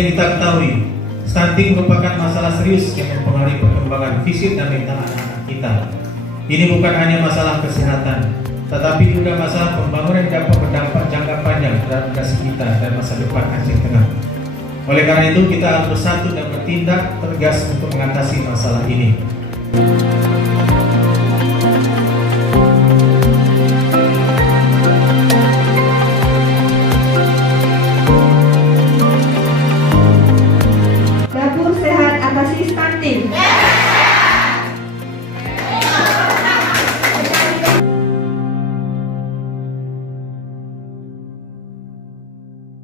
yang kita ketahui, stunting merupakan masalah serius yang mempengaruhi perkembangan fisik dan mental anak-anak kita. Ini bukan hanya masalah kesehatan, tetapi juga masalah pembangunan yang dapat berdampak jangka panjang terhadap generasi kita dan masa depan Aceh Tengah. Oleh karena itu, kita harus bersatu dan bertindak tegas untuk mengatasi masalah ini.